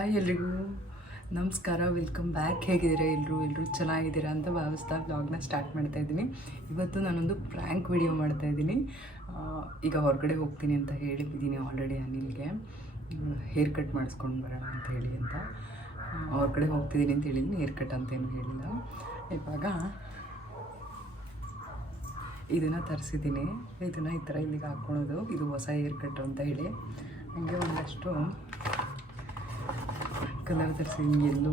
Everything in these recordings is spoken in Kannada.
ಹಾಯ್ ಎಲ್ರಿಗೂ ನಮಸ್ಕಾರ, ವೆಲ್ಕಮ್ ಬ್ಯಾಕ್. ಹೇಗಿದ್ದೀರಾ ಎಲ್ಲರೂ ಚೆನ್ನಾಗಿದ್ದೀರಾ ಅಂತ ಭಾವಿಸ್ತಾ ವ್ಲಾಗ್ನ ಸ್ಟಾರ್ಟ್ ಮಾಡ್ತಾಯಿದ್ದೀನಿ. ಇವತ್ತು ನಾನೊಂದು ಪ್ರ್ಯಾಂಕ್ ವಿಡಿಯೋ ಮಾಡ್ತಾಯಿದ್ದೀನಿ. ಈಗ ಹೊರಗಡೆ ಹೋಗ್ತೀನಿ ಅಂತ ಹೇಳಿದ್ದೀನಿ ಆಲ್ರೆಡಿ ಅನಿಲ್ಗೆ, ಹೇರ್ ಕಟ್ ಮಾಡಿಸ್ಕೊಂಡು ಬರೋಣ ಅಂತ ಹೇಳಿ ಅಂತ. ಹೊರಗಡೆ ಹೋಗ್ತಿದ್ದೀನಿ ಅಂತ ಹೇಳಿದ್ದೀನಿ, ಹೇರ್ ಕಟ್ ಅಂತೇನು ಹೇಳಿಲ್ಲ. ಇವಾಗ ಇದನ್ನು ತರಿಸಿದ್ದೀನಿ. ಇದನ್ನು ಈ ಥರ ಇಲ್ಲಿಗೆ ಹಾಕ್ಕೊಳೋದು, ಇದು ಹೊಸ ಹೇರ್ ಕಟ್ ಅಂತ ಹೇಳಿ. ಹಂಗೆ ಒಂದಷ್ಟು ಕಲರ್ ತರಿಸಿದ್ದೀನಿ, ಎಲ್ಲೋ,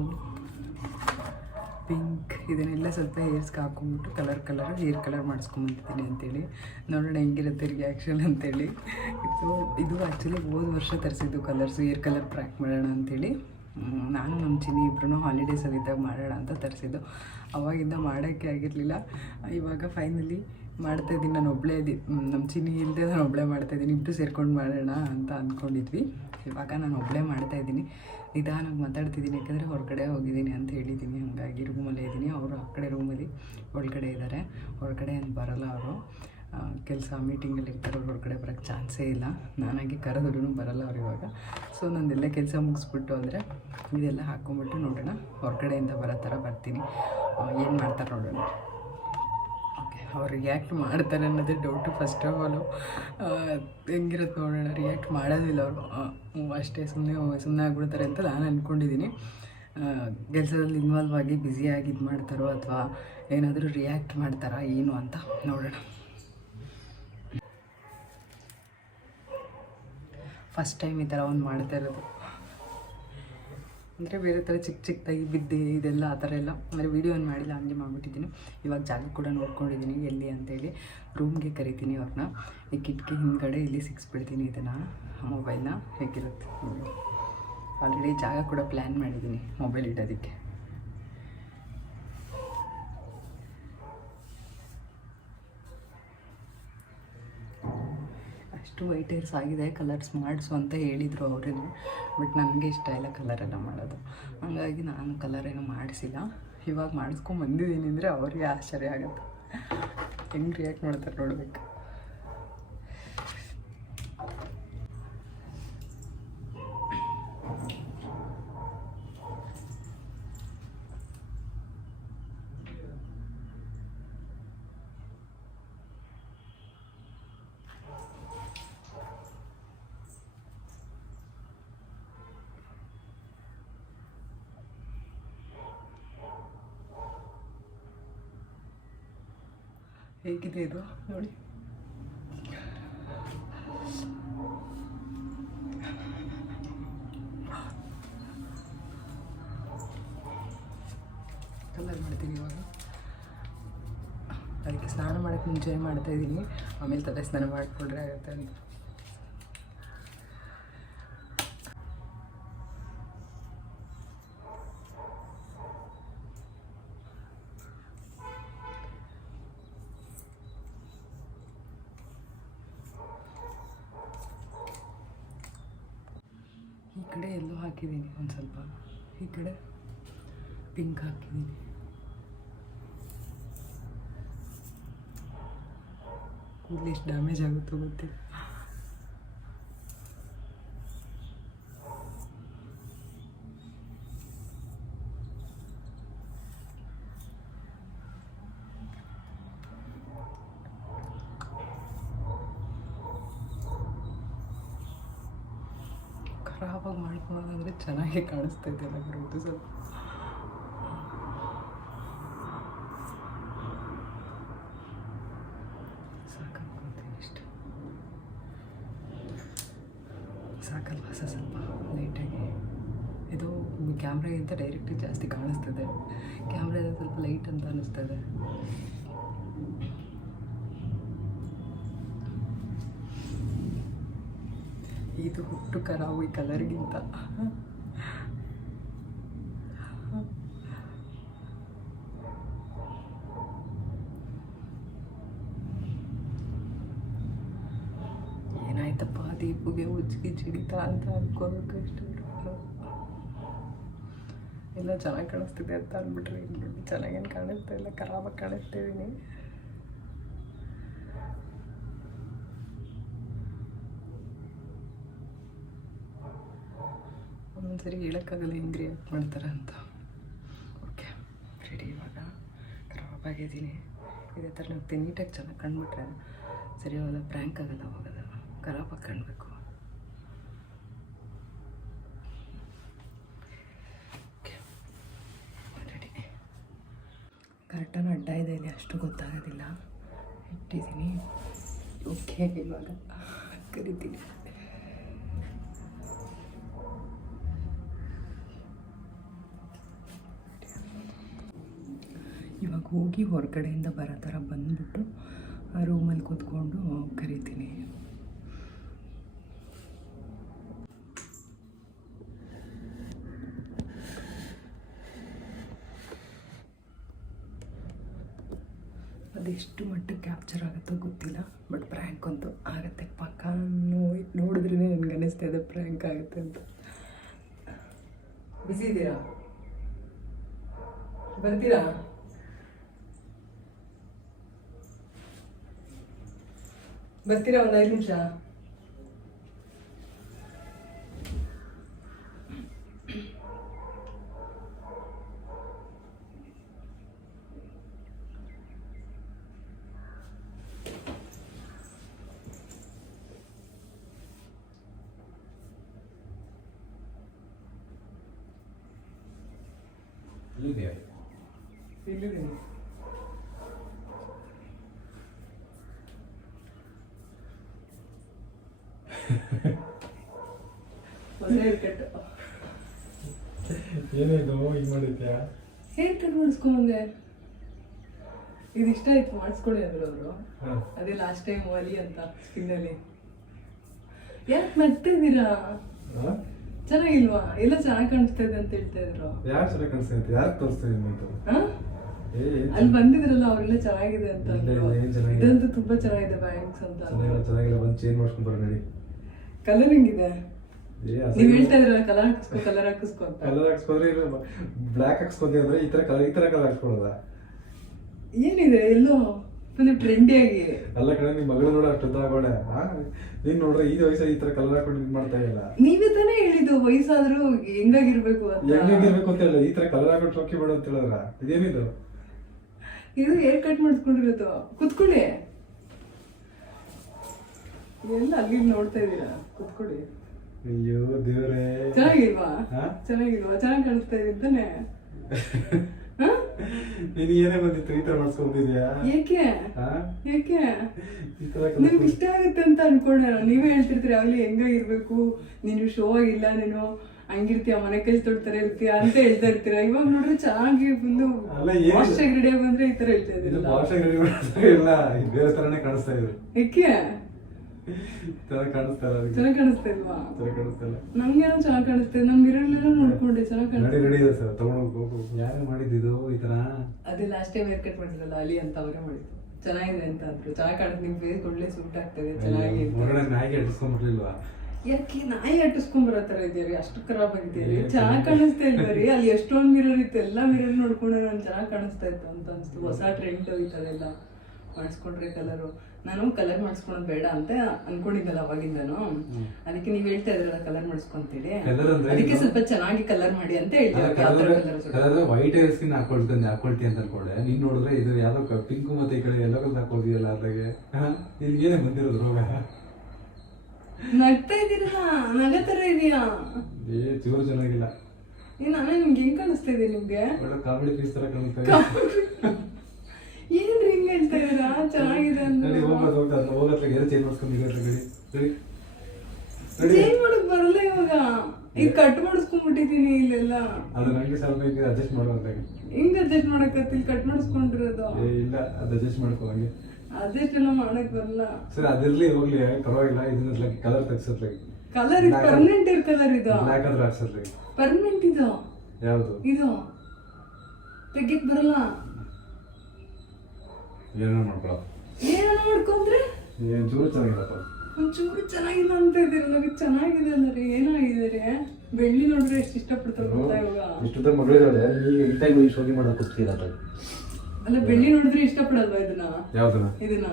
ಪಿಂಕ್, ಇದನ್ನೆಲ್ಲ ಸ್ವಲ್ಪ ಹೇರ್ಸ್ಗೆ ಹಾಕ್ಕೊಂಬಿಟ್ಟು ಹೇರ್ ಕಲರ್ ಮಾಡಿಸ್ಕೊಂಬಂದಿದ್ದೀನಿ ಅಂತೇಳಿ. ನೋಡೋಣ ಹೆಂಗಿರುತ್ತೆ ರಿಯಾಕ್ಷನ್ ಅಂತೇಳಿ. ಇದು ಆ್ಯಕ್ಚುಲಿ ಹೋದ ವರ್ಷ ತರಿಸಿದ್ದು ಕಲರ್ಸು, ಹೇರ್ ಕಲರ್ ಪ್ರ್ಯಾಕ್ ಮಾಡೋಣ ಅಂಥೇಳಿ. ನಾನು ನಮ್ಮ ಚಿನ್ನಿ ಇಬ್ಬರೂ ಹಾಲಿಡೇಸಲ್ಲಿದ್ದಾಗ ಮಾಡೋಣ ಅಂತ ತರಿಸಿದ್ದು. ಅವಾಗಿಂದ ಮಾಡೋಕ್ಕೆ ಆಗಿರಲಿಲ್ಲ. ಇವಾಗ ಫೈನಲಿ ಮಾಡ್ತಾಯಿದ್ದೀನಿ. ನಾನು ಒಬ್ಬಳೇ ನಮ್ಮ ಚಿನ್ನಿ ಇಲ್ಲದೆ ನಾನು ಒಬ್ಬಳೇ ಮಾಡ್ತಾಯಿದ್ದೀನಿ. ಇಬ್ಬರು ಸೇರ್ಕೊಂಡು ಮಾಡೋಣ ಅಂತ ಅಂದ್ಕೊಂಡಿದ್ವಿ. ಇವಾಗ ನಾನು ಒಬ್ಬಳೇ ಮಾಡ್ತಾಯಿದ್ದೀನಿ, ನಿಧಾನಾಗಿ ಮಾತಾಡ್ತಿದ್ದೀನಿ. ಯಾಕಂದರೆ ಹೊರಗಡೆ ಹೋಗಿದ್ದೀನಿ ಅಂತ ಹೇಳಿದ್ದೀನಿ, ಹಾಗಾಗಿ ರೂಮಲ್ಲೇ ಇದ್ದೀನಿ. ಅವರು ಆ ಕಡೆ ರೂಮಲ್ಲಿ ಒಳಗಡೆ ಇದ್ದಾರೆ. ಹೊರಗಡೆ ಏನು ಬರೋಲ್ಲ, ಅವರು ಕೆಲಸ ಮೀಟಿಂಗಲ್ಲಿ ಇರ್ತಾರೆ. ಅವ್ರು ಹೊರಗಡೆ ಬರೋಕ್ಕೆ ಚಾನ್ಸೇ ಇಲ್ಲ. ನಾನಾಗಿ ಕರೆದ್ರೂ ಬರೋಲ್ಲ ಅವ್ರು ಇವಾಗ. ಸೊ ನಂದೆಲ್ಲ ಕೆಲಸ ಮುಗಿಸ್ಬಿಟ್ಟು ಅಂದರೆ ಇದೆಲ್ಲ ಹಾಕ್ಕೊಂಬಿಟ್ಟು ನೋಡೋಣ, ಹೊರಗಡೆಯಿಂದ ಬರೋ ಥರ ಬರ್ತೀನಿ. ಏನು ಮಾಡ್ತಾರೆ ನೋಡೋಣ. ಓಕೆ, ಅವ್ರು ರಿಯಾಕ್ಟ್ ಮಾಡ್ತಾರೆ ಅನ್ನೋದೇ ಡೌಟು. ಫಸ್ಟ್ ಆಫ್ ಆಲು ಹೆಂಗಿರುತ್ತೆ ನೋಡೋಣ. ರಿಯಾಕ್ಟ್ ಮಾಡೋದಿಲ್ಲ ಅವರು, ಅಷ್ಟೇ ಸುಮ್ಮನೆ ಆಗ್ಬಿಡ್ತಾರೆ ಅಂತ ನಾನು ಅಂದ್ಕೊಂಡಿದ್ದೀನಿ. ಕೆಲಸದಲ್ಲಿ ಇನ್ವಾಲ್ವ್ ಆಗಿ ಬ್ಯುಸಿಯಾಗಿ ಇದು ಮಾಡ್ತಾರೋ ಅಥವಾ ಏನಾದರೂ ರಿಯಾಕ್ಟ್ ಮಾಡ್ತಾರಾ ಏನು ಅಂತ ನೋಡೋಣ. ಫಸ್ಟ್ ಟೈಮ್ ಈ ಥರ ಒಂದು ಮಾಡ್ತಾ ಇರೋದು. ಅಂದರೆ ಬೇರೆ ಥರ ಚಿಕ್ಕದಾಗಿ ಬಿದ್ದೆ ಇದೆಲ್ಲ ಆ ಥರ ಎಲ್ಲ ಅಂದರೆ ವೀಡಿಯೋ ಏನು ಮಾಡಿಲ್ಲ, ಹಂಗೆ ಮಾಡಿಬಿಟ್ಟಿದ್ದೀನಿ. ಇವಾಗ ಜಾಗ ಕೂಡ ನೋಡ್ಕೊಂಡಿದ್ದೀನಿ ಎಲ್ಲಿ ಅಂತೇಳಿ. ರೂಮ್ಗೆ ಕರಿತೀನಿ ಅವ್ರನ್ನ. ಈ ಕಿಟಕಿ ಹಿಂದ್ಗಡೆ ಇಲ್ಲಿ ಸಿಕ್ಸ್ಬಿಡ್ತೀನಿ ಇದನ್ನು, ಮೊಬೈಲ್ನ. ಹೇಗಿರುತ್ತೆ ಆಲ್ರೆಡಿ ಜಾಗ ಕೂಡ ಪ್ಲ್ಯಾನ್ ಮಾಡಿದ್ದೀನಿ ಮೊಬೈಲ್ ಇಡೋದಕ್ಕೆ. ಅಷ್ಟು ವೈಟ್ ಹೇರ್ಸ್ ಆಗಿದೆ, ಕಲರ್ಸ್ ಮಾಡಿಸು ಅಂತ ಹೇಳಿದರು ಅವರೇ. ಬಟ್ ನನಗೆ ಇಷ್ಟ ಇಲ್ಲ ಕಲರೆಲ್ಲ ಮಾಡೋದು, ಹಾಗಾಗಿ ನಾನು ಕಲರೇನು ಮಾಡಿಸಿಲ್ಲ. ಇವಾಗ ಮಾಡಿಸ್ಕೊಂಡು ಬಂದಿದ್ದೀನಿ ಅಂದರೆ ಅವ್ರಿಗೆ ಆಶ್ಚರ್ಯ ಆಗುತ್ತೆ. ಹೆಂಗೆ ರಿಯಾಕ್ಟ್ ಮಾಡ್ತಾರೆ ನೋಡಬೇಕು. ಹೇಗಿದೆ ಇದು ನೋಡಿ. ಕಲರ್ ಮಾಡ್ತೀನಿ ಇವಾಗ. ಅದಕ್ಕೆ ಸ್ನಾನ ಮಾಡೋಕ್ಕೆ ಮುಂಚೆ ಮಾಡ್ತಾಯಿದ್ದೀನಿ, ಆಮೇಲೆ ತಲೆ ಸ್ನಾನ ಮಾಡಿಕೊಂಡ್ರೆ ಆಗುತ್ತೆ ಅಂತ. ಈ ಕಡೆ ಎಲ್ಲೋ ಹಾಕಿದ್ದೀನಿ ಒಂದು ಸ್ವಲ್ಪ, ಈ ಕಡೆ ಪಿಂಕ್ ಹಾಕಿದ್ದೀನಿ. ಕೂದಲು ಎಷ್ಟು ಡ್ಯಾಮೇಜ್ ಆಗುತ್ತೋ ಗೊತ್ತಿಲ್ಲ. ಖರಾಬಾಗಿ ಮಾಡ್ಕೊಳ್ಳೋದಂದರೆ ಚೆನ್ನಾಗಿ ಕಾಣಿಸ್ತಾ ಇದೆಯಲ್ಲ ಬರೋದು ಸ್ವಲ್ಪ. ಸಾಕಾಗ್ತೀನಿ ಇಷ್ಟು, ಸಾಕಲ್ವಾ ಸ್ವಲ್ಪ ಲೈಟಾಗಿ. ಇದು ಕ್ಯಾಮ್ರಾಗಿಂತ ಡೈರೆಕ್ಟಾಗಿ ಜಾಸ್ತಿ ಕಾಣಿಸ್ತದೆ, ಕ್ಯಾಮ್ರಾದ ಸ್ವಲ್ಪ ಲೈಟ್ ಅಂತ ಅನ್ನಿಸ್ತದೆ. ಇದು ಹುಟ್ಟು ಕರಾವು ಈ ಕಲರ್ಗಿಂತ. ಏನಾಯ್ತಪ್ಪ ದೀಪುಗೆ ಉಜ್ಜಿಗೆ ಚಿಡಿತಾ ಅಂತ ಅನ್ಕೋಬೇಕು. ಇಷ್ಟ ಎಲ್ಲ ಚೆನ್ನಾಗಿ ಕಾಣಿಸ್ತಿದೆ ಅಂತ ಅಂದ್ಬಿಟ್ರೆ ಚೆನ್ನಾಗೇನು ಕಾಣಿಸ್ತಾ ಇಲ್ಲ, ಖರಾಬಾಗಿ ಕಾಣಿಸ್ತಿದ್ದೀನಿ. ಒಂದೊಂದ್ಸರಿ ಹೇಳೋಕ್ಕಾಗಲ್ಲ ಹೆಂಗೆ ರಿಯಾಕ್ಟ್ ಮಾಡ್ತಾರೆ ಅಂತ. Okay ready. ಇವಾಗ ಖರಾಬಾಗಿದ್ದೀನಿ. ಇದೇ ಥರ ನಾವು ನೀಟಾಗಿ ಚೆನ್ನಾಗಿ ಕಂಡುಬಿಟ್ರೆ ಸರಿ ಅವೆಲ್ಲ ಪ್ರ್ಯಾಂಕ್ ಆಗಲ್ಲ. ಅವಾಗದ ಖರಾಬಾಗಿ ಕಾಣಬೇಕು. ರೆಡಿ. ಕರೆಕ್ಟಾಗಿ ಅಡ್ಡ ಇದೆ ಇಲ್ಲಿ, ಅಷ್ಟು ಗೊತ್ತಾಗೋದಿಲ್ಲ. ಇಟ್ಟಿದ್ದೀನಿ. ಓಕೆ ಇವಾಗ ಕರಿತೀನಿ. ಇವಾಗ ಹೋಗಿ ಹೊರಗಡೆಯಿಂದ ಬರೋ ಥರ ಬಂದುಬಿಟ್ಟು ಆ ರೂಮಲ್ಲಿ ಕೂತ್ಕೊಂಡು ಕರಿತೀನಿ. ಅದೆಷ್ಟು ಮಟ್ಟಿಗೆ ಕ್ಯಾಪ್ಚರ್ ಆಗುತ್ತೋ ಗೊತ್ತಿಲ್ಲ, ಬಟ್ ಪ್ರ್ಯಾಂಕ್ ಅಂತೂ ಆಗುತ್ತೆ ಪಕ್ಕ. ನೋಡಿದ್ರೇ ನನಗೆ ಅನ್ನಿಸ್ತಾ ಇದೆ ಪ್ರ್ಯಾಂಕ್ ಆಗುತ್ತೆ ಅಂತ. ಬಿಸಿ ಇದ್ದೀರಾ? ಬರ್ತೀರಾ? ಬರ್ತೀರಾ? ಒಂದು 5 ನಿಮಿಷ. ಇಲ್ಲಿದ್ದೀನಿ. Haircut. ಏನಿದು ಹಿಂಗೆ ಮಾಡಿದ್ಯಾ? ಹೇರ್ ಕಟ್ ಮಾಡಿಸ್ಕೊಂಬಂದೆ. ಇದು ಇಷ್ಟ ಆಯ್ತು, ಮಾಡಿಸ್ಕೊಳ್ಳಿ ಅಂದ್ರು ಅವರು. ಅದೇ ಲಾಸ್ಟ್ ಟೈಮ್ ಒಲಿ ಅಂತ ಸ್ಪಿನ್ನಲ್ಲಿ. ಯಾಕೆ ನಗ್ತಿದ್ದೀರಾ? ಚೆನ್ನಾಗಿಲ್ವಾ? ಎಲ್ಲ ಚೆನ್ನಾಗಿ ಕಾಣಿಸ್ತಾ ಇದೆ ಅಂತ ಹೇಳ್ತಾ ಇದ್ರು. ಯಾರು ಚೆನ್ನಾಗಿ ಕಾಣಿಸ್ತಾ ಇತ್ತು? ಯಾರು ತೋರಿಸ್ತಾ ಇದ್ದೀನಿ? ಅಲ್ಲಿ ಬಂದಿದ್ರಲ್ಲ ಅವರೆಲ್ಲ ಚೆನ್ನಾಗಿದೆ ಅಂತ ಅಂದ್ರು. ಇದಂತೂ ತುಂಬಾ ಚೆನ್ನಾಗಿದೆ ಬ್ಯಾಂಕ್ಸ್ ಅಂತ. ಚೆನ್ನಾಗಿಲ್ಲ, ಬಂದು ಚೇಂಜ್ ಮಾಡ್ಸ್ಕೊಂಡು ಬರೋ ನಡಿ. ಕಲರ್ ಹೆಂಗಿದೆ? ನೀವ್ ಹೇಳ್ತಾ ಇದ್ರಲ್ಲ ಕಲರ್ ಹಾಕಿಸ್ಕೊ ಕಲರ್ ಹಾಕಿಸ್ಕೊ ಅಂತ. ಕಲರ್ ಹಾಕ್ಸ್ಕೊಂಡ್ರೆ ಬ್ಲ್ಯಾಕ್ ಹಾಕ್ಸ್ಕೊಂಡ್ರೆ ಅಂದ್ರೆ ಈ ತರ ಕಲರ್ ಹಾಕ್ಸ್ಕೊಳ್ಳೋದ? ಏನಿದೆ ಎಲ್ಲೋ ಫುಲ್ ಟ್ರೆಂಡಿಯಾಗಿ. ಎಲ್ಲ ಕಡೆ ನಿಮ್ ಮಗಳು ನೋಡ ಅಷ್ಟು ತಗೊಂಡೆ. ನೀನ್ ನೋಡ್ರೆ ಈ ವಯಸ್ಸಾಗಿ ಈ ತರ ಕಲರ್ ಹಾಕೊಂಡು ಇದು ಮಾಡ್ತಾ ಇಲ್ಲ. ನೀವೇ ತಾನೇ ಹೇಳಿದ್ದು ವಯಸ್ಸಾದ್ರೂ ಹೆಂಗಾಗಿರ್ಬೇಕು ಅಂತ. ಹೆಂಗಾಗಿರ್ಬೇಕು ಅಂತ ಹೇಳ. ಈ ತರ ಕಲರ್ ಹಾಕೊಂಡು ಶೋಕಿ ಮಾಡು ಅಂತ ಹೇಳಿದ್ರ ಇದೇನಿದು? ಇದು ಹೇರ್ ಕಟ್ ಮಾಡಿಸ್ಕೊಂಡಿರೋದು. ಕುತ್ಕೊಳ್ಳಿ. ಎಲ್ಲ ಅಲ್ಲಿ ನೋಡ್ತಾ ಇದ್ದೀರಾ? ಕುತ್ಕೊಳ್ಳಿ. ಅಯ್ಯೋ ದೇವ್ರೇ, ಚೆನ್ನಾಗಿಲ್ವಾ? ಚೆನ್ನಾಗಿಲ್ವಾ? ಚೆನ್ನಾಗಿ ಕಾಣಿಸ್ತಾ ಇದೆ ತಾನೆ? ನೀನ್ ಏನೇ ಬಂದಿತ್ತು ಈ ತರ ಮಾಡ್ಸ್ಕೊಂಡಿದ್ಯಾ? ಏಕೆ ಏಕೆ? ನಿಮ್ಗೆ ಇಷ್ಟ ಆಗುತ್ತೆ ಅಂತ ಅನ್ಕೊಂಡೆ. ನೀವೇ ಹೇಳ್ತಿರ್ತೀರಿ ಯಾವಾಗಲೂ ಹೆಂಗಾಗಿರ್ಬೇಕು, ನೀನು ಶೋ ಆಗಿಲ್ಲ, ನೀನು ಹಂಗಿರ್ತೀಯ, ಮನೆ ಕೆಲಸ ತೊಡ್ತಾರೆ ಇರ್ತೀಯ ಅಂತ ಹೇಳ್ತಾ ಇರ್ತೀರ. ಇವಾಗ ನೋಡ್ರೆ ಚೆನ್ನಾಗಿ ಫುಲ್ಲು ವಾಶಾಗಿ ರೆಡಿ ಆಗಿ ಬಂದ್ರೆ ಈ ತರ ಹೇಳ್ತಾ ಇದ್ದೀರಲ್ಲ. ಬೇರೆ ತರನೇ ಕಾಣಿಸ್ತಾ ಇದೆ. ಏಕೆ ಚೆನ್ನಾಗಿ ಕಾಣಿಸ್ತಾ ಇಲ್ಲ? ಚೆನ್ನಾಗಿ ಕಾಣಿಸ್ತಾ ಇಲ್ವಾ? ನಂಗೇನೋ ಚೆನ್ನಾಗಿ ಕಾಣಿಸ್ತಾ ಇದೆ. ನಮ್ ಮಿರರ್ಲೆಲ್ಲ ನೋಡ್ಕೊಂಡೆ ಚೆನ್ನಾಗಿ ಕಾಣಿಸ್ತಾ. ರೆಡಿ ಇದೆ ಸರ್, ತಗೊಂಡು ಯಾರು ಮಾಡಿದ್ದು ಈ ತರ? ಅದೇ ಲಾಸ್ಟ್ ಟೈಮ್ ಹೇರ್ ಕಟ್ ಮಾಡಿದ್ರಲ್ಲ ಅಲಿ ಅಂತ ಅವರೇ ಮಾಡಿದ್ದು. ಚೆನ್ನಾಗಿದೆ ಅಂತ ಅಂದ್ರು. ಚೆನ್ನಾಗಿ ಕಾಣುತ್ತೆ, ನಿಮ್ ಫೇಸ್ ಒಳ್ಳೆ ಸೂಟ್ ಆಗ್ತದೆ, ಚೆನ್ನಾಗಿ. ನಾಯಿಗೆ ಅಡ್ಸ್ಕೊಂಡ್ಬಿಡ್ಲಿಲ್ವಾ? ಯಾಕೆ ನಾಯಿ ಅಟ್ಟಿಸ್ಕೊಂಡ್ ಬರೋ ತರ ಇದೆಯಾ? ಅಷ್ಟು ಖರಾಬ್ ಆಗಿದೆಯಾ? ಚೆನ್ನಾಗಿ ಕಾಣಿಸ್ತಾ ಇಲ್ವರಿ? ಅಲ್ಲಿ ಎಷ್ಟೊಂದು ಮಿರರ್ ಇತ್ತು, ಎಲ್ಲ ಮಿರರ್ ನೋಡ್ಕೊಂಡ್ರೆ ನಾನು ಚೆನ್ನಾಗಿ ಕಾಣಿಸ್ತಾ ಇತ್ತು ಅಂತ ಅನ್ಸ್ತು. ಹೊಸ ಟ್ರೆಂಡ್ ಈ ತರ ಎಲ್ಲ ಮಾಡಿಸ್ಕೊಂಡ್ರೆ ಕಲರು. ನಾನು ಕಲರ್ ಮಾಡಿಸ್ಕೊಳೋದು ಬೇಡ ಅಂತ ಅನ್ಕೊಂಡಿದ್ದಲ್ಲ ಅವಾಗಿಂದನು. ಅದಕ್ಕೆ ನೀವ್ ಹೇಳ್ತಾ ಇದ್ರಲ್ಲ ಕಲರ್ ಮಾಡಿಸ್ಕೊಂತೀರಿ, ಅದಕ್ಕೆ ಸ್ವಲ್ಪ ಚೆನ್ನಾಗಿ ಕಲರ್ ಮಾಡಿ ಅಂತ ಹೇಳ್ತೀವಿ. ವೈಟ್ ಹೇರ್ ಸ್ಕಿನ್ ಹಾಕೊಳ್ತಿ ಅಂತ ಅನ್ಕೊಂಡೆ. ನೀನ್ ನೋಡಿದ್ರೆ ಇದು ಯಾವ್ದೋ ಪಿಂಕ್ ಮತ್ತೆ ಈ ಕಡೆ ಎಲ್ಲೋ ಕಲರ್ ಹಾಕೊಳ್ತೀಯಲ್ಲ, ಅದಾಗೆ ನಿನ್ಗೇನೆ ಬಂದಿರೋದು ರೋಗ? ನಗ್ತಾ ಇದ್ದೀರಲ್ಲ, ನಗ ತರ ಇದೆಯಾ? ಚೂರು ಚೆನ್ನಾಗಿಲ್ಲ. ನಾನೇ ನಿಮ್ಗೆ ಹೆಂಗ್ ಕಾಣಿಸ್ತಾ ಇದೆ? ನಿಮ್ಗೆ ಕಾಮಿಡಿ ಪೀಸ್ ತರ ಕಾಣಿಸ್ತಾ ಇದೆ. ಏನ್ರಿ ಹಿಂಗ್ ಹೇಳ್ತಾ ಇದೀರಾ? ಚೆನ್ನಾಗಿದೆ ಅಂದ್ರೆ ಚೇಂಜ್ ಮಾಡಕ್ ಬರಲ್ಲ ಇವಾಗ. ಈಗ ಕಟ್ ಮಾಡಿಸ್ಕೊಂಡ್ಬಿಟ್ಟಿದೀನಿ ಇಲ್ಲೆಲ್ಲ. ಅದು ನಂಗೆ ಸ್ವಲ್ಪ ಅಡ್ಜಸ್ಟ್ ಮಾಡುವಂತ. ಹಿಂಗ್ ಅಡ್ಜಸ್ಟ್ ಮಾಡಕತ್ತಿಲ್ಲ, ಕಟ್ ಮಾಡಿಸ್ಕೊಂಡಿರೋದು. ಇಲ್ಲ, ಅದು ಅಡ್ಜಸ್ಟ್ ಮಾಡ್ಕೋ ಹಂಗೆ. ಅಡ್ಜಸ್ಟ್ ಎಲ್ಲ ಮಾಡಕ್ ಬರಲ್ಲ ಸರ್. ಅದಿರ್ಲಿ ಹೋಗ್ಲಿ, ಪರವಾಗಿಲ್ಲ. ಇದನ್ನ ಕಲರ್ ತೆಗ್ಸತ್ಲಿ. ಕಲರ್ ಇದು ಪರ್ಮನೆಂಟ್ ಇರ್ ಕಲರ್ ಇದು. ಬ್ಲಾಕ್ ಆದ್ರೆ ಹಾಕ್ಸತ್ಲಿ. ಪರ್ಮನೆಂಟ್ ಇದು. ಯಾವುದು ಇದು? ತೆಗಿಯಕ್ ಬರಲ್ಲ. ಏನೇನೋ ಮಾಡ್ಕೊಳ. ಏನೇನೋ ಮಾಡ್ಕೊಂಡ್ರೆ ಚೂರು ಚೆನ್ನಾಗಿಲ್ಲಪ್ಪ. ಒಂಚೂರು ಚೆನ್ನಾಗಿಲ್ಲ ಅಂತ ಇದಿರಲ್ಲ. ಚೆನ್ನಾಗಿದೆ ಅಂದ್ರೆ ಏನಾಗಿದೆ ರೀ? ಬೆಳ್ಳಿ ನೋಡ್ರೆ ಎಷ್ಟು ಇಷ್ಟಪಡ್ತಾರೆ ಗೊತ್ತಾ ಇವಾಗ? ಇಷ್ಟೊತ್ತ ಮಗಳಿದ್ದಾಳೆ, ನೀವು ಈ ಟೈಮ್ ಈ ಶೋಗಿ ಮಾಡೋಕೆ ಕೂತ್ತೀರ? ಅಲ್ಲ, ಬೆಳ್ಳಿ ನೋಡಿದ್ರೆ ಇಷ್ಟಪಡಲ್ವಾ ಇದನ್ನ? ಯಾವ್ದನ್ನ? ಇದನ್ನ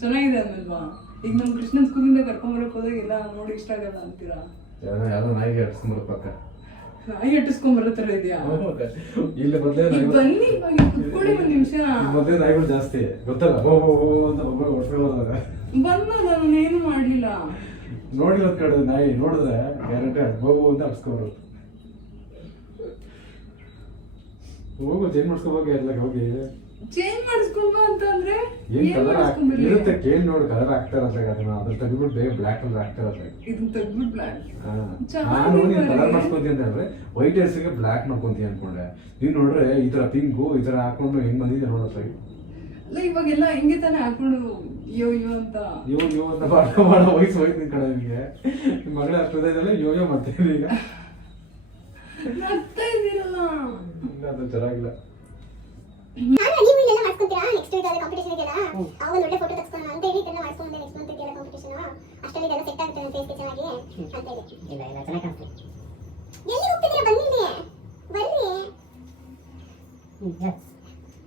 ಚೆನ್ನಾಗಿದೆ ಅನ್ನಲ್ವಾ? ಈಗ ನಮ್ ಕೃಷ್ಣನ್ ಸ್ಕೂಲಿಂದ ಕರ್ಕೊಂಬರಕ್ ಹೋದಾಗ ಎಲ್ಲ ನೋಡಿ ಇಷ್ಟ ಆಗಲ್ಲ ಅಂತೀರಾ? ಯಾವ್ದೋ ನಾಯಿಗೆ ಅಡ್ಸ್ಕೊಂಬರಕ್ ಪಕ್ಕ ನಾಯಿ ಅಟ್ಟಿಸ್ಕೊಂಡ್ ಬರೋ ತರ ಇದೆಯಾ? ಇಲ್ಲಿ ಮೊದಲೇ ಬನ್ನಿ ಇವಾಗ ಕುತ್ಕೊಳ್ಳಿ ಒಂದ್ ನಿಮಿಷ. ಮೊದಲೇ ನಾಯಿಗಳು ಜಾಸ್ತಿ ಗೊತ್ತಲ್ಲ, ಹೋ ಅಂತ ಒಬ್ಬರು ಹೊಡ್ಸ್ಕೊಳ್ಳೋದಾಗ ಬಂದ ನಾನು ಏನು ಮಾಡ್ಲಿಲ್ಲ. ನೋಡಿರೋದ್ ಕಡೆ ನಾಯಿ ನೋಡಿದ್ರೆ ಗ್ಯಾರಂಟಿ ಹೋಗು ಅಂತ ಹಬ್ಸ್ಕೊಬರು. ಹೋಗು ಚೇಂಜ್ ಮಾಡ್ಸ್ಕೊಬೋಗಿ ಎಲ್ಲ ಹೋಗಿ ಚೇಂಜ್ ಮಾಡಿಸ್ಕೊಂಬ ಅಂತಂದ್ರೆ ಏನ್ ಕಲರ್ ಇರುತ್ತೆ ಕೇಳಿ ನೋಡಿ, ಕಲರ್ ಹಾಕ್ತಾರಲ್ಲ ಅದನ್ನ ಅದ್ರ ತೆಗ್ದ್ಬಿಟ್ಟು ಬೇಗ ಬ್ಲಾಕ್ ಕಲರ್ ಹಾಕ್ತಾರಲ್ಲ. ಇದನ್ನ ತೆಗ್ದ್ಬಿಟ್ಟು ಬ್ಲಾಕ್ ನಾನು ನೀನ್ ಕಲರ್ ಮಾಡ್ಸ್ಕೊಂತೀನಿ ಅಂದ್ರೆ ವೈಟ್ ಹೇರ್ಸ್ಗೆ ಬ್ಲಾಕ್ ಮಾಡ್ಕೊಂತೀನಿ ಅನ್ಕೊಂಡೆ. ನೀವ್ ನೋಡ್ರೆ ಈ ತರ ಪಿಂಕು ಈ ತರ ಹಾಕೊಂಡು ಹೆಂಗ್ ಬಂದಿದೆ ನೋಡೋದು. ಅಲ್ಲ ಇವಾಗೆಲ್ಲ ಹಿಂಗೆ ತಾನೇ ಹಾಕೊಂಡು ಯೋ ಯೋ ಅಂತ ಯೋ ಅಂತ ಮಾಡೋ ವಯಸ್ಸು ಹೋಯ್ತು ನಿನ್ ಕಡೆ. ನಿಮಗೆ ನಿಮ್ ಮಗಳ ಅಷ್ಟು ಇದೆಲ್ಲ ಯೋ ಮಾಡ್ತೀನಿ ಈಗ. ನಗ್ತಾ ಇದ್ದೀರಲ್ಲ. ಇಲ್ಲ ಅದು ಚೆನ್ನಾಗಿಲ್ಲ. ನಾನು ನೀವು ಎಲ್ಲ ಮಾಡ್ಕೊಂತೀರಾ ನೆಕ್ಸ್ಟ್ ವೀಕ್ ಅಲ್ಲಿ ಕಾಂಪಿಟಿಷನ್ ಇದೆಯಲ್ಲ, ಅವಾಗ ಒಳ್ಳೆ ಫೋಟೋ ತೆಗೆಸ್ಕೊಳ್ಳೋಣ ಅಂತ ಹೇಳಿ ಇದನ್ನ ಮಾಡ್ಕೊಂಡೆ. ನೆಕ್ಸ್ಟ್ ಮಂತ್ ಇದೆಯಲ್ಲ ಕಾಂಪಿಟಿಷನ್, ಅಷ್ಟರಲ್ಲಿ ಇದೆಲ್ಲ ಸೆಟ್ ಆಗುತ್ತೆ ನನ್ನ ಫೇಸ್ಗೆ ಚೆನ್ನಾಗಿ ಅಂತ ಹೇಳಿ. ಇಲ್ಲ ಇಲ್ಲ ಚೆನ್ನಾಗಿ ಕಾಣ್ತೀವಿ. ಎಲ್ಲಿ ಹೋಗ್ತಿದ್ದೀರಾ? ಬನ್ನಿ ಬರ್ರಿ.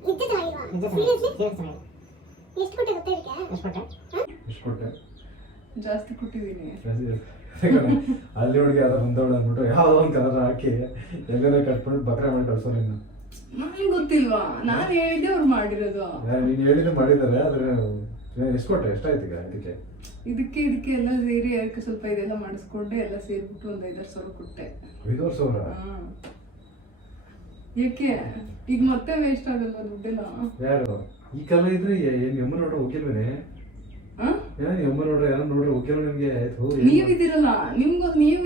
ನಿಜ ಚೆನ್ನಾಗಿಲ್ವಾ? ಸೀರಿಯಸ್ಲಿ ಎಷ್ಟು ಕೊಟ್ಟೆ ಗೊತ್ತಾ ಇದಕ್ಕೆ? ಎಷ್ಟು ಕೊಟ್ಟೆ? ಜಾಸ್ತಿ ಕೊಟ್ಟಿದ್ದೀನಿ. ಅಲ್ಲಿ ಹುಡುಗಿ ಯಾವ್ದೋ ಬಂದವಳು ಅಂದ್ಬಿಟ್ಟು ಯಾವ್ದೋ ಒಂದು ಕಲರ್ ಹಾಕಿ ಎಲ್ಲರೂ ಕಟ್ಬಿಟ್ಟು ಬಕ್ರೆ ಮಾಡಿ ಕಳ್ಸೋ ನಿನ್ನ. ನನಗೆ ಗೊತ್ತಿಲ್ವಾ, ನಾನು ಹೇಳಿದ್ದೆ ಅವ್ರು ಮಾಡಿರೋದು. ನೀನು ಹೇಳಿದ್ದು ಮಾಡಿದ್ದಾರೆ, ಆದ್ರೆ ಎಷ್ಟು ಕೊಟ್ಟೆ? ಎಷ್ಟಾಯ್ತು ಈಗ ಇದಕ್ಕೆ? ಇದಕ್ಕೆ ಎಲ್ಲ ಸೇರಿ ಅದಕ್ಕೆ ಸ್ವಲ್ಪ ಇದೆಲ್ಲ ಮಾಡಿಸ್ಕೊಂಡೆ, ಎಲ್ಲ ಸೇರಿಬಿಟ್ಟು ಒಂದು 5,000 ಸಾವಿರ ಕೊಟ್ಟೆ. 5,000 ಸಾವಿರ? ಯಾಕೆ ಈಗ ಮತ್ತೆ ವೇಸ್ಟ್ ಆಗಲ್ವಾ ದುಡ್ಡೆಲ್ಲ? ಯಾರು ಈ ಕಾಲ ಇದ್ರೆ ಏನ್ ಅಮ್ಮ ನೋಡ್ರೆ ಹೋಗಿಲ್ವೇನೆ? ಅಮ್ಮ ನೋಡ್ರೆ ಯಾರು ನೋಡ್ರೆ ಹೋಗಿಲ್ಲ ನಿಮ್ಗೆ? ನೀವಿದ್ದೀರಲ್ಲ, ನೀವೇನ್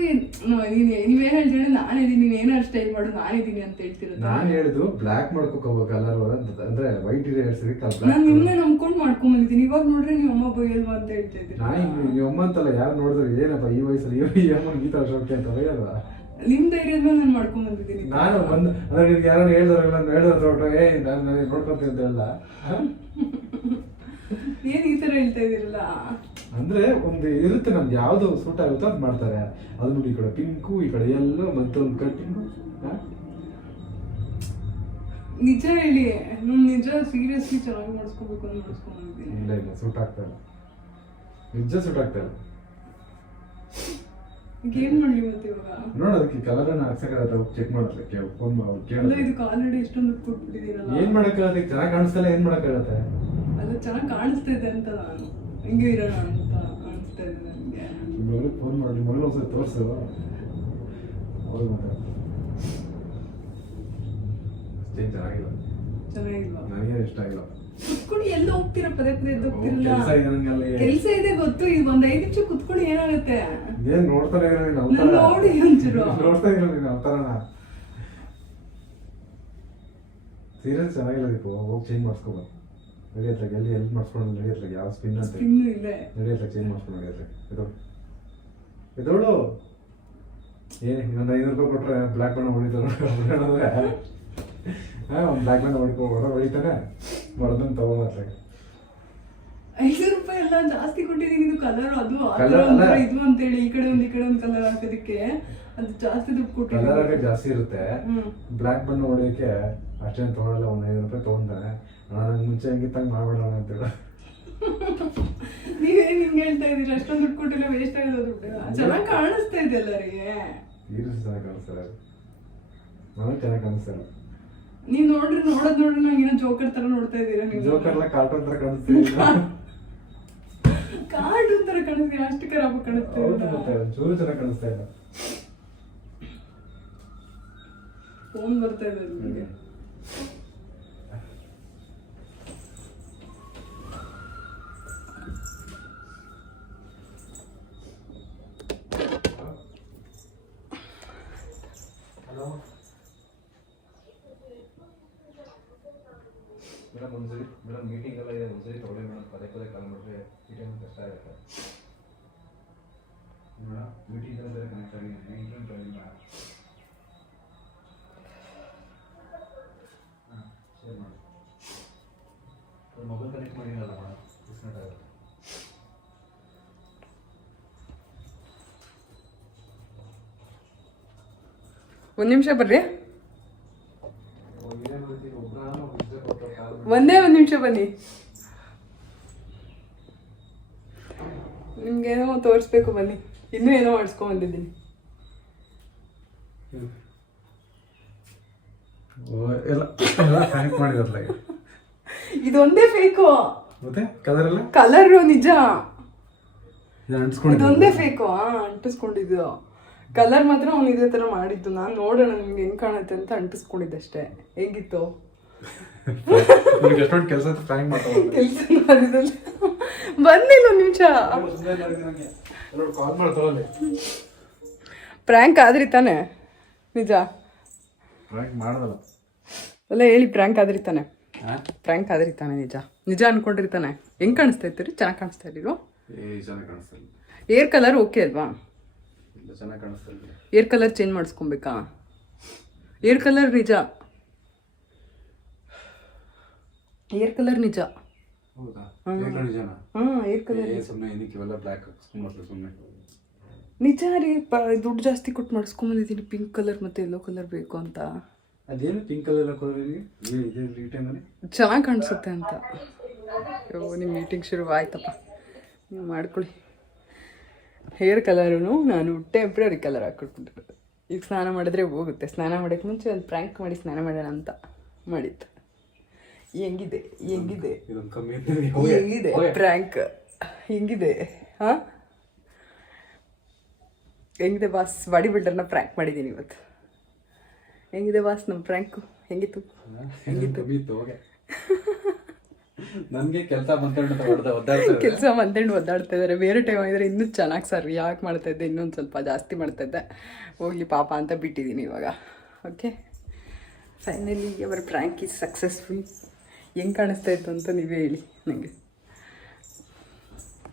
ಹೇಳ್ತೀರ? ನಾನಿದ್ದೀನಿ, ನೀವೇನಾರು ಸ್ಟೈಲ್ ಮಾಡು ನಾನಿದ್ದೀನಿ ಅಂತ ಹೇಳ್ತಿರೋದು. ನಾನು ಹೇಳಿದ್ದು ಬ್ಲಾಕ್ ಮಾಡ್ಕೋಬೇಕು ಕಲರ್ ಅಂದ್ರೆ ವೈಟ್ ಇದೆ ಹೇಳ್ಸಿದ್ರೆ ನಾನು ನಿಮ್ನೆ ನಂಬ್ಕೊಂಡು ಮಾಡ್ಕೊಂಡ್ ಬಂದಿದ್ದೀನಿ. ಇವಾಗ ನೋಡ್ರೆ ನೀವು ಅಮ್ಮ ಬೈಯಲ್ವಾ ಅಂತ ಹೇಳ್ತಾ ಇದ್ದೀರಿ. ನೀವು ಅಮ್ಮ ಅಂತಲ್ಲ, ಯಾರು ನೋಡಿದ್ರೆ ಏನಪ್ಪ ಈ ವಯಸ್ಸಲ್ಲಿ ಈ ಅಮ್ಮ ಗೀತಾ ಅಶೋಕೆ ಅಂತ ಬೈಯಲ್ವಾ? ನಿಮ್ ಧೈರ್ಯದ ಮೇಲೆ ನಾನು ಮಾಡ್ಕೊಂಡ್ ಬಂದಿದ್ದೀನಿ. ನಾನು ಬಂದು ಅಂದ್ರೆ ನಿಮ್ಗೆ ಯಾರು ಹೇಳಿದ್ರೆ ನಾನು ನೋಡ್ಕೊಂತೀನಿ ಅಂತ ಹೇಳ. ಏನ್ ಈ ತರ ಹೇಳ್ತಾ ಇದೀರಲ್ಲ? ಅಂದ್ರೆ ಒಂದು ಇರುತ್ತೆ ನಮ್ಗೆ ಯಾವ್ದು ಸೂಟ್ ಆಗುತ್ತೋ ಅದ್ ಮಾಡ್ತಾರೆ. ಅದು ನೋಡಿ ಈ ಕಡೆ ಪಿಂಕು, ಈ ಕಡೆ ಎಲ್ಲೋ ಮತ್ತೊಂದು ಕಟ್ಟಿಂಗು. ನಿಜ ಹೇಳಿ, ನಾನು ನಿಜ ಸೀರಿಯಸ್ಲಿ ಚೆನ್ನಾಗಿ ಮಾಡಿಸ್ಕೋಬೇಕು ಅಂತ ಮಾಡಿಸ್ಕೊಂಡ್ ಬಂದಿದ್ದೀನಿ. ಇಲ್ಲ ಇಲ್ಲ ಸೂಟ್ ಆಗ್ತಾ ಇಲ್ಲ, ನಿಜ ಸೂಟ್ ಆಗ್ತಾ ಇಲ್ಲ. ಈಗ ಏನ್ ಮಾಡ್ಲಿ ಮತ್ತೆ ಇವಾಗ? ನೋಡೋದಕ್ಕೆ ಕಲರ್ ಹಾಕ್ಸಕ್ಕೆ ಚೆಕ್ ಮಾಡೋದಕ್ಕೆ ಅಲ್ಲ ಇದಕ್ಕೆ ಆಲ್ರೆಡಿ ಎಷ್ಟೊಂದು ದುಡ್ಡು ಕೊಟ್ಬಿಟ್ಟಿದ್ದೀನಲ್ಲ. ಏನ್ ಮಾಡಕ್ಕಾಗತ್ತೆ? ಚೆನ್ನಾಗಿ ಕಾಣಿಸ್ತಲ್ಲ, ಏನ್ ಮಾಡಕ್ಕಾಗತ್ತೆ? ಅದು ಚೆನ್ನಾಗಿ ಕಾಣಿಸ್ತಾ ಇದೆ ಅಂತ ನಾನು ಹಿಂಗೆ ಇರೋಣ ಅಂತ ಅನಿಸ್ತಾ ಇದೆ ನನಗೆ. ಮಗಳಿಗೆ ಫೋನ್ ಮಾಡಿ, ಮಗಳು ಒಂದ್ಸರಿ ತೋರಿಸು, ಅವ್ರು ಮಾತಾಡ. ಅಷ್ಟೇನ್ ಚೆನ್ನಾಗಿಲ್ಲ. ಚೆನ್ನಾಗಿಲ್ವಾ? ನನಗೆ ಇಷ್ಟ ಆಗಿಲ್ಲ. ಕುತ್ಕೊಂಡು ಎಲ್ಲ ಹೋಗ್ತೀರಾ? ಪದೇ ಪದೇ ಎದ್ದು ಹೋಗ್ತಿರಲ್ಲ. ಕೆಲಸ ಇದೆ ನಂಗಲ್ಲಿ. ಕೆಲಸ ಇದೆ ಗೊತ್ತು. ಈಗ ಒಂದ್ 5 ನಿಮಿಷ ಕುತ್ಕೊಂಡು ಏನಾಗುತ್ತೆ? ಏನ್ ನೋಡ್ತಾನೆ ಇರೋ ನೀನು ನಾನು ನೋಡಿ ಒಂಚೂರು ನೋಡ್ತಾ ಇರೋ ನೀನು ಅವತಾರನ. ಸೀರಿಯಸ್ ಚೆನ್ನಾಗಿಲ್ಲ ದೀಪು, ಹೋಗಿ ಚೇಂಜ್ ಮಾಡ್ಸ್ಕೊಬ. ನಡೆಯತ್ಲಾಗ ಎಲ್ಲಿ ಹೆಲ್ಪ್ ಮಾಡ್ಸ್ಕೊಂಡು ನಡೆಯತ್ಲಾಗ ಯಾವ ಸ್ಪಿನ್ ಅಂತ ಇನ್ನು ಇಲ್ಲೇ ನಡೆಯತ್ಲಾಗ ಚೇಂಜ್ ಮಾಡ್ಸ್ಕೊಂಡು ನಡೆಯತ್ಲಾಗ ಇದೋಳು ಏನು ಇನ್ನೊಂದು 500 ರೂಪಾಯಿ ಕೊಟ್ರೆ ಬ್ಲ್ಯಾಕ್ ಬಣ್ಣ ಹೊಡಿತಾರೆ. ಒಂದು ಬ್ಲ್ಯಾಕ್ ಬಣ್ಣ ಹೊಡಿತಾನೆ ಹೊಡೆದನ್ನು ತಗೊಂಡ್ಲಾಗ 5 ರೂಪಾಯಿ ಎಲ್ಲ ಜಾಸ್ತಿ ಕೊಟ್ಟಿದ್ದೀನಿ. ಇದು ಕಲರ್ ಅದು ಇದು ಅಂತೇಳಿ ಈ ಕಡೆ ಒಂದು ಕಲರ್ ಹಾಕೋದಕ್ಕೆ ಅದು ಜಾಸ್ತಿ ದುಡ್ಡು ಕೊಟ್ಟಿದ್ದೀನಿ. ಕಲರ್ ಹಾಕಿ ಜಾಸ್ತಿ ಇರುತ್ತೆ. ಬ್ಲ್ಯಾಕ್ ಬಣ್ಣ ಹೊಡಿಯೋಕ್ಕೆ ಅಷ್ಟೇನು ತೊಗೊಳಲ್ಲ, ಒಂದು 5 ರೂಪಾಯಿ ತೊಗೊಂತಾನೆ. ನಂಗೆ ಮುಂಚೆ ಹೆಂಗಿತ್ತಂಗೆ ಮಾಡ್ಬೇಡ ಅಂತೇಳಿ. ನೀವೇನು ಹಿಂಗೆ ಹೇಳ್ತಾ ಇದ್ದೀರಾ? ಅಷ್ಟೊಂದು ದುಡ್ಡು ಕೊಟ್ಟಿಲ್ಲ, ವೇಸ್ಟ್ ಆಗೋದು ದುಡ್ಡು. ಚೆನ್ನಾಗಿ ಕಾಣಿಸ್ತಾ ಇದೆ ಎಲ್ಲರಿಗೆ. ಸೀರಿಯಸ್ ಚೆನ್ನಾಗಿ ಕಾಣಿಸ್ತಾರೆ, ನನಗೆ ಚೆನ್ನಾಗಿ ಕಾಣಿಸ್ತಾರೆ. ನೀವ್ ನೋಡೋದ್ ನಂಗೇನೋ ಜೋಕರ್ ತರ ನೋಡ್ತಾ ಇದ್ದೀರಾ ನೀವು. ಜೋಕರ್ಲ ಕಾರ್ಟೂನ್ ತರ ಕಾಣಿಸ್ತೀವಿ. ಕಾರ್ಟೂನ್ ತರ ಕಾಣಿಸ್ತೀವಿ, ಅಷ್ಟು ಖರಾಬ್ ಕಾಣಿಸ್ತೀವಿ. ಹೌದು ಮತ್ತೆ ಚೂರು ಚೆನ್ನಾಗಿ ಕಾಣಿಸ್ತಾ ಇಲ್ಲ. ಫೋನ್ ಬರ್ತಾ ಇದೆ ನಿಮಗೆ. ಹಲೋ ಮೇಡಮ್, ಒಂದ್ಸರಿ ಮೇಡಮ್ ಮೀಟಿಂಗ್ ಎಲ್ಲ ಇದೆ, ಒಂದ್ಸರಿ ತಗೊಳ್ಳಿ ಮೇಡಮ್. ಪದೇ ಕಾಲ್ ಮಾಡಿದ್ರೆ ಈ ಟೈಮ್ ಕಷ್ಟ ಆಗುತ್ತೆ ಮೇಡಮ್. ಮೀಟಿಂಗ್ ಎಲ್ಲ ಬೇರೆ ಕನೆಕ್ಟ್ ಆಗಿದ್ದೀನಿ, ಮೀಟಿಂಗ್ ಟೈಮ್ ಶೇರ್ ಮಾಡಿ. ಮೊಬೈಲ್ ಕನೆಕ್ಟ್ ಮಾಡಿರಲ್ಲ ಮೇಡಮ್, ಡಿಸ್ಕನೆಕ್ಟ್ ಆಗುತ್ತೆ. ಒಂದು ನಿಮಿಷ ಬರ್ರಿ, ಒಂದೇ ಒಂದು ನಿಮಿಷ ಬನ್ನಿ. ನಿಮ್ಗೇನೋ ತೋರಿಸ್ಬೇಕು, ಬನ್ನಿ. ಇನ್ನೂ ಏನೋ ಮಾಡಿಸ್ಕೊಂಡ್ ಬಂದಿದ್ದೀನಿ. ಎಲ್ಲ ಎಲ್ಲ ಫ್ಯಾಂಕ್ ಮಾಡಿದಾರಲ್ಲ ಈಗ. ಇದೊಂದೇ ಫೇಕು, ಮತ್ತೆ ಕಲರ್ ಎಲ್ಲ ಕಲರು ನಿಜ, ಇದು ಅಂಟಿಸ್ಕೊಂಡಿದ್ದು ಇದೊಂದೇ ಫೇಕು. ಅಂಟಿಸ್ಕೊಂಡಿದ್ದು ಕಲರ್ ಮಾತ್ರ ಅವ್ನು ಇದೇ ಥರ ಮಾಡಿದ್ದು. ನಾನು ನೋಡೋಣ ನಿಮ್ಗೆ ಹೆಂಗೆ ಕಾಣುತ್ತೆ ಅಂತ ಅಂಟಿಸ್ಕೊಂಡಿದ್ದೆ ಅಷ್ಟೇ. ಹೇಗಿತ್ತು ನಿಮ್ಗೆ ಎಷ್ಟೊಂದು ಕೆಲಸ ಫ್ಯಾಂಕ್ ಮಾಡ್ತಾರೆ. ಕೆಲಸ ಮಾಡಿದ್ರಲ್ಲ, ಬಂದಿಲ್ಲ ಒಂದು ನಿಮಿಷ. ಕಾಲ್ ಮಾಡ್ತಾವಲ್ಲಿ ಪ್ರ್ಯಾಂಕ್ ಆದ್ರಿ ತಾನೆ? ನಿಜ ಫ್ಯಾಂಕ್ ಮಾಡೋದಲ್ಲ ಅಲ್ಲ, ಹೇಳಿ ಪ್ರ್ಯಾಂಕ್ ಆದ್ರಿ ತಾನೆ? ಪ್ರ್ಯಾಂಕ್ ಆದ್ರಿ ತಾನೆ? ನಿಜ ನಿಜ ಅನ್ಕೊಂಡಿರ್ತಾನೆ. ಹೆಂಗೆ ಕಾಣಿಸ್ತಾ ಇರ್ತೀರಿ? ಚೆನ್ನಾಗಿ ಕಾಣಿಸ್ತಾ ಇದ್ದೀರೋ? ಚೆನ್ನಾಗಿ ಕಾಣಿಸ್ತಿಲ್ಲ. ಏರ್ ಕಲರ್ ಓಕೆ ಅಲ್ವಾ? ಇಲ್ಲ ಚೆನ್ನಾಗಿ ಕಾಣಿಸ್ತಿಲ್ಲ. ಏರ್ ಕಲರ್ ಚೇಂಜ್ ಮಾಡಿಸ್ಕೊಬೇಕಾ? ಏರ್ ಕಲರ್ ನಿಜ, ಏರ್ ಕಲರ್ ನಿಜ. ಹೌದಾ? ನಿಜನಾ? ಹಾಂ, ಏರ್ ಕಲರ್ ಸುಮ್ಮನೆ ಏನಕ್ಕೆ ಇವೆಲ್ಲ ಬ್ಲ್ಯಾಕ್ ಹಾಕ್ಸ್ಕೊಂಡ್ಬರ್ಲಿ ಸುಮ್ಮನೆ. ನಿಜ ರೀ. ದುಡ್ಡು ಜಾಸ್ತಿ ಕೊಟ್ಟು ಮಾಡಿಸ್ಕೊಂಬಂದಿದ್ದೀನಿ. ಪಿಂಕ್ ಕಲರ್ ಮತ್ತು ಯೆಲ್ಲೋ ಕಲರ್ ಬೇಕು ಅಂತ. ಅದೇನು ಪಿಂಕ್ ಕಲರ್ ಹಾಕೋದ್ರಿ ಈ ಟೈಮಲ್ಲಿ? ಚೆನ್ನಾಗಿ ಕಾಣಿಸುತ್ತೆ ಅಂತ. ಅಯ್ಯೋ, ನಿಮ್ಮ ಮೀಟಿಂಗ್ ಶುರು ಆಯ್ತಪ್ಪ, ನೀವು ಮಾಡ್ಕೊಳ್ಳಿ. ಹೇರ್ ಕಲರೂ ನಾನು ಟೆಂಪ್ರರಿ ಕಲರ್ ಹಾಕ್ಕೊಟ್ಬಿಟ್ಟಿರೋದು. ಈಗ ಸ್ನಾನ ಮಾಡಿದ್ರೆ ಹೋಗುತ್ತೆ. ಸ್ನಾನ ಮಾಡೋಕ್ಕೆ ಮುಂಚೆ ಒಂದು ಪ್ರ್ಯಾಂಕ್ ಮಾಡಿ ಸ್ನಾನ ಮಾಡೋಣ ಅಂತ ಮಾಡಿತ್ತು. ಹೆಂಗಿದೆ ಹೆಂಗಿದೆ ಇದೊಂದು ಕಮ್ಮಿ ಹೆಂಗಿದೆ ಪ್ರ್ಯಾಂಕ್? ಹೆಂಗಿದೆ? ಹಾಂ, ಹೆಂಗಿದೆ ಬಾಸ್? ಬಾಡಿ ಬಿಲ್ಡರ್ನ ಪ್ರ್ಯಾಂಕ್ ಮಾಡಿದ್ದೀನಿ ಇವತ್ತು. ಹೆಂಗಿದೆ ಬಾಸ್ ನಮ್ಮ ಪ್ರ್ಯಾಂಕು? ಹೆಂಗಿತ್ತು? ಕಮ್ಮಿ ಇತ್ತು. ಹೋಗೆ ನನಗೆ ಕೆಲಸ ಮಂತ್ಕೊಂಡು ಕೆಲಸ ಮಂತ್ಕೊಂಡು ಒದ್ದಾಡ್ತಾ ಇದ್ದಾರೆ. ಬೇರೆ ಟೈಮ್ ಆಗಿದ್ರೆ ಇನ್ನೂ ಚೆನ್ನಾಗಿ ಸರ್ ಯಾಕೆ ಮಾಡ್ತಾಯಿದ್ದೆ, ಇನ್ನೊಂದು ಸ್ವಲ್ಪ ಜಾಸ್ತಿ ಮಾಡ್ತಾಯಿದ್ದೆ. ಹೋಗಲಿ ಪಾಪ ಅಂತ ಬಿಟ್ಟಿದ್ದೀನಿ ಇವಾಗ. Okay, finally our prank is successful. ಹೆಂಗೆ ಕಾಣಿಸ್ತಾ ಇತ್ತು ಅಂತ ನೀವೇ ಹೇಳಿ ನನಗೆ.